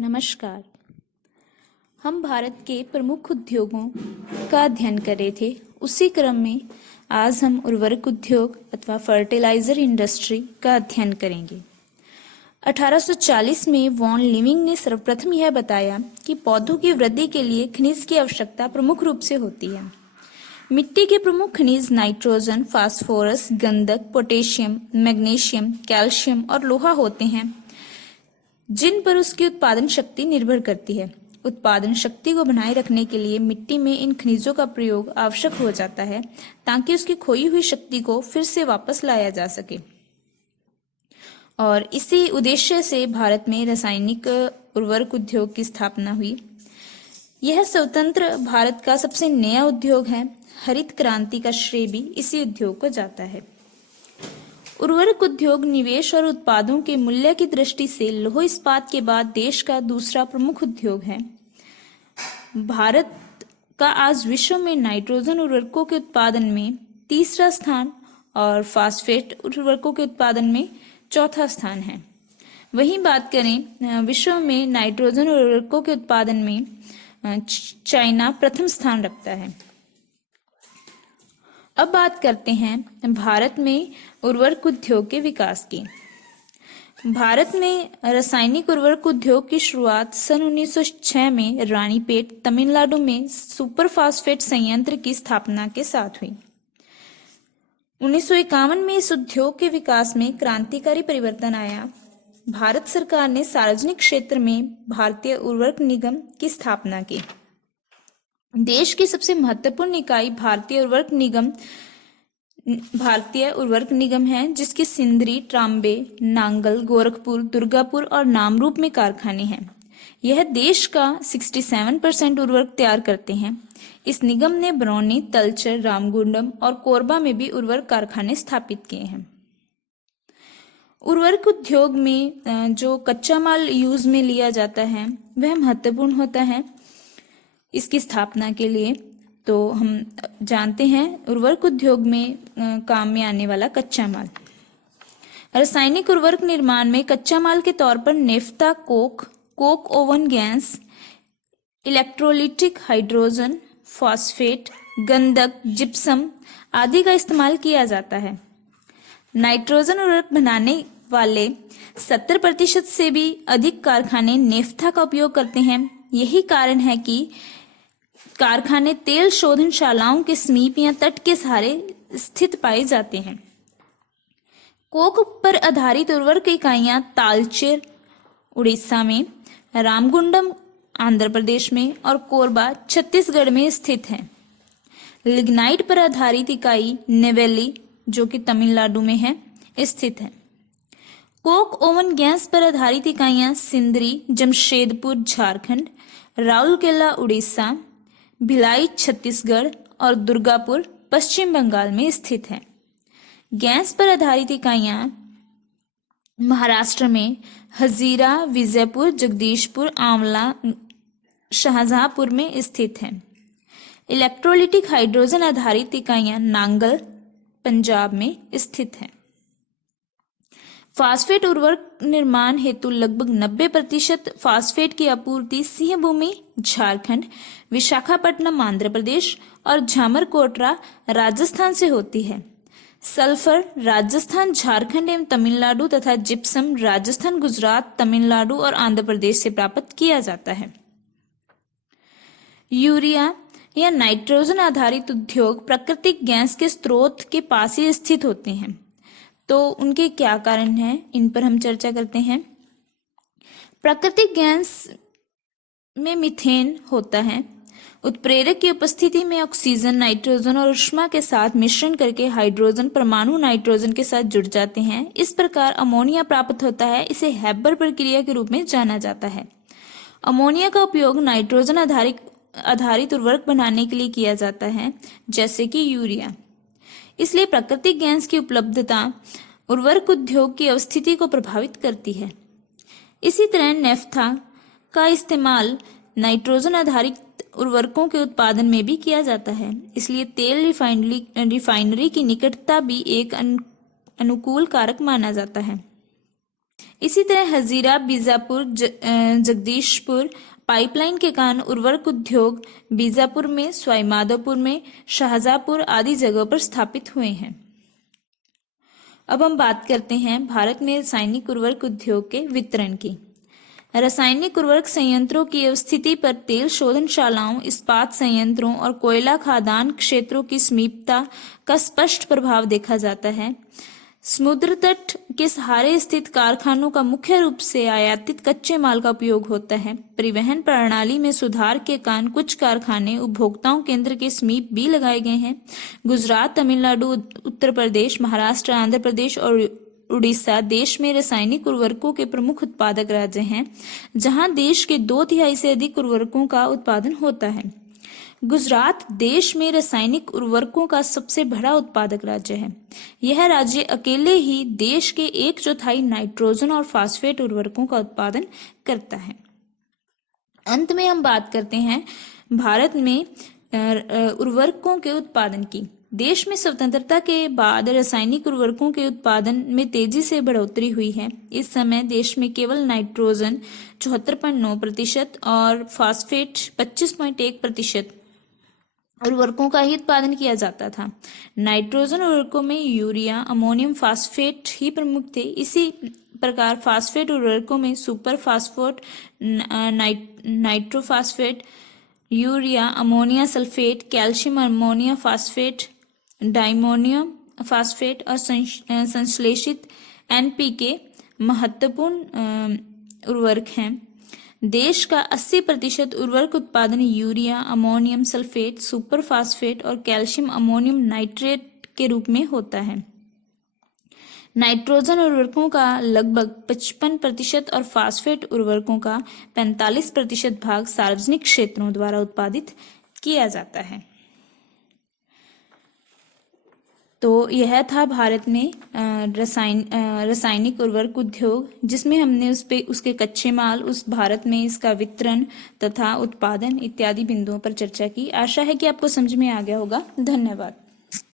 नमस्कार। हम भारत के प्रमुख उद्योगों का अध्ययन कर रहे थे। उसी क्रम में आज हम उर्वरक उद्योग अथवा फर्टिलाइजर इंडस्ट्री का अध्ययन करेंगे। 1840 में वॉन लिविंग ने सर्वप्रथम यह बताया कि पौधों की वृद्धि के लिए खनिज की आवश्यकता प्रमुख रूप से होती है। मिट्टी के प्रमुख खनिज नाइट्रोजन, फास्फोरस, गंधक, पोटेशियम, मैग्नीशियम, कैल्शियम और लोहा होते हैं, जिन पर उसकी उत्पादन शक्ति निर्भर करती है। उत्पादन शक्ति को बनाए रखने के लिए मिट्टी में इन खनिजों का प्रयोग आवश्यक हो जाता है ताकि उसकी खोई हुई शक्ति को फिर से वापस लाया जा सके। और इसी उद्देश्य से भारत में रासायनिक उर्वरक उद्योग की स्थापना हुई। यह स्वतंत्र भारत का सबसे नया उद्योग है। हरित क्रांति का श्रेय भी इसी उद्योग को जाता है। उर्वरक उद्योग निवेश और उत्पादों के मूल्य की दृष्टि से लौह इस्पात के बाद देश का दूसरा प्रमुख उद्योग है। भारत का आज विश्व में नाइट्रोजन उर्वरकों के उत्पादन में तीसरा स्थान और फास्फेट उर्वरकों के उत्पादन में चौथा स्थान है। वहीं बात करें विश्व में नाइट्रोजन उर्वरकों के उत्पादन में चाइना प्रथम स्थान रखता है। अब बात करते हैं भारत में उर्वरक उद्योग के विकास की। भारत में रासायनिक उर्वरक उद्योग की शुरुआत सन 1906 में रानीपेट, तमिलनाडु में सुपर फास्फेट संयंत्र की स्थापना के साथ हुई। 1951 में इस उद्योग के विकास में क्रांतिकारी परिवर्तन आया। भारत सरकार ने सार्वजनिक क्षेत्र में भारतीय उर्वरक निगम की स्थापना की। देश की सबसे महत्वपूर्ण इकाई भारतीय उर्वरक निगम है, जिसकी सिंदरी, ट्राम्बे, नांगल, गोरखपुर, दुर्गापुर और नामरूप में कारखाने हैं। यह देश का 67% उर्वरक तैयार करते हैं। इस निगम ने बरौनी, तलचर, रामगुंडम और कोरबा में भी उर्वरक कारखाने स्थापित किए हैं। उर्वरक उद्योग में जो कच्चा माल यूज में लिया जाता है वह महत्वपूर्ण होता है इसकी स्थापना के लिए। तो हम जानते हैं उर्वरक उद्योग में काम में आने वाला कच्चा माल। रासायनिक उर्वरक निर्माण में कच्चा माल के तौर पर naphtha, Coke oven gas, electrolytic hydrogen, phosphate, गंधक, जिप्सम आदि का इस्तेमाल किया जाता है। नाइट्रोजन उर्वरक बनाने वाले 70% से भी अधिक कारखाने नेफ्था का उपयोग करते हैं। यही कारण है कि कारखाने तेल शोधनशालाओं के समीप या तट के सहारे स्थित पाए जाते हैं। कोक पर आधारित उर्वरक इकाइयां तालचेर उड़ीसा में, रामगुंडम आंध्र प्रदेश में और कोरबा छत्तीसगढ़ में स्थित है। लिग्नाइट पर आधारित इकाई नेवेली, जो कि तमिलनाडु में है, स्थित है। कोक ओवन गैस पर आधारित इकाइयां सिंदरी, जमशेदपुर झारखंड, राउरकेला उड़ीसा, भिलाई छत्तीसगढ़ और दुर्गापुर पश्चिम बंगाल में स्थित है। गैस पर आधारित इकाइयां महाराष्ट्र में हजीरा, विजयपुर, जगदीशपुर, आंवला, शाहजहांपुर में स्थित है। इलेक्ट्रोलिटिक हाइड्रोजन आधारित इकाइयां नांगल, पंजाब में स्थित है। फास्फेट उर्वरक निर्माण हेतु लगभग 90% फास्फेट की आपूर्ति सिंहभूमि झारखंड, विशाखापट्टनम आंध्र प्रदेश और झामरकोटरा राजस्थान से होती है। सल्फर राजस्थान, झारखंड एवं तमिलनाडु तथा जिप्सम राजस्थान, गुजरात, तमिलनाडु और आंध्र प्रदेश से प्राप्त किया जाता है। यूरिया या नाइट्रोजन आधारित उद्योग प्राकृतिक गैस के स्रोत के पास ही स्थित होते हैं। तो उनके क्या कारण हैं, इन पर हम चर्चा करते हैं। प्राकृतिक गैस में मीथेन होता है। उत्प्रेरक की उपस्थिति में ऑक्सीजन, नाइट्रोजन और ऊष्मा के साथ मिश्रण करके हाइड्रोजन परमाणु नाइट्रोजन के साथ जुड़ जाते हैं। इस प्रकार अमोनिया प्राप्त होता है। इसे हैबर प्रक्रिया के रूप में जाना जाता है। अमोनिया का उपयोग नाइट्रोजन आधारित उर्वरक बनाने के लिए किया जाता है, जैसे कि यूरिया। इसलिए प्राकृतिक गैस की उपलब्धता उर्वरक उद्योग की अवस्थिति को प्रभावित करती है। इसी तरह नेफ्था का इस्तेमाल नाइट्रोजन आधारित उर्वरकों के उत्पादन में भी किया जाता है। इसलिए तेल रिफाइनरी की निकटता भी एक अनुकूल कारक माना जाता है। इसी तरह हजीरा, बीजापुर, जगदीशपुर पाइपलाइन के कारण उर्वरक उद्योग बीजापुर में, सवाईमाधोपुर में, शाहजहांपुर आदि जगहों पर स्थापित हुए हैं। अब हम बात करते हैं भारत में रासायनिक उर्वरक उद्योग के वितरण की। रासायनिक उर्वरक संयंत्रों की अवस्थिति पर तेल शोधनशालाओं, इस्पात संयंत्रों और कोयला खदान क्षेत्रों की समीपता का स्पष्ट प्रभाव देखा जाता है। समुद्र तट के सहारे स्थित कारखानों का मुख्य रूप से आयातित कच्चे माल का उपयोग होता है। परिवहन प्रणाली में सुधार के कारण कुछ कारखाने उपभोक्ताओं केंद्र के समीप भी लगाए गए हैं। गुजरात, तमिलनाडु, उत्तर प्रदेश, महाराष्ट्र, आंध्र प्रदेश और उड़ीसा देश में रासायनिक उर्वरकों के प्रमुख उत्पादक राज्य हैं, जहां देश के 2/3 से अधिक उर्वरकों का उत्पादन होता है। गुजरात देश में रासायनिक उर्वरकों का सबसे बड़ा उत्पादक राज्य है। यह राज्य अकेले ही देश के 1/4 नाइट्रोजन और फास्फेट उर्वरकों का उत्पादन करता है। अंत में हम बात करते हैं भारत में उर्वरकों के उत्पादन की। देश में स्वतंत्रता के बाद रासायनिक उर्वरकों के उत्पादन में तेजी से बढ़ोतरी हुई है। इस समय देश में केवल नाइट्रोजन 74.9% और फास्फेट 25.1% उर्वरकों का ही उत्पादन किया जाता था। नाइट्रोजन उर्वरकों में यूरिया, अमोनियम फास्फेट ही प्रमुख थे। इसी प्रकार फास्फेट उर्वरकों में super phosphate, nitrophosphate, urea, ammonia sulphate, calcium ammonia phosphate, diammonium phosphate और संश्लेषित एनपीके महत्वपूर्ण उर्वरक हैं। देश का 80% उर्वरक उत्पादन urea, ammonium sulphate, super phosphate और कैल्शियम अमोनियम नाइट्रेट के रूप में होता है। नाइट्रोजन उर्वरकों का लगभग 55% और फास्फेट उर्वरकों का 45% भाग सार्वजनिक क्षेत्रों द्वारा उत्पादित किया जाता है। तो यह था भारत में रासायनिक उर्वरक उद्योग, जिसमें हमने उसके कच्चे माल, उस भारत में इसका वितरण तथा उत्पादन इत्यादि बिंदुओं पर चर्चा की। आशा है कि आपको समझ में आ गया होगा। धन्यवाद।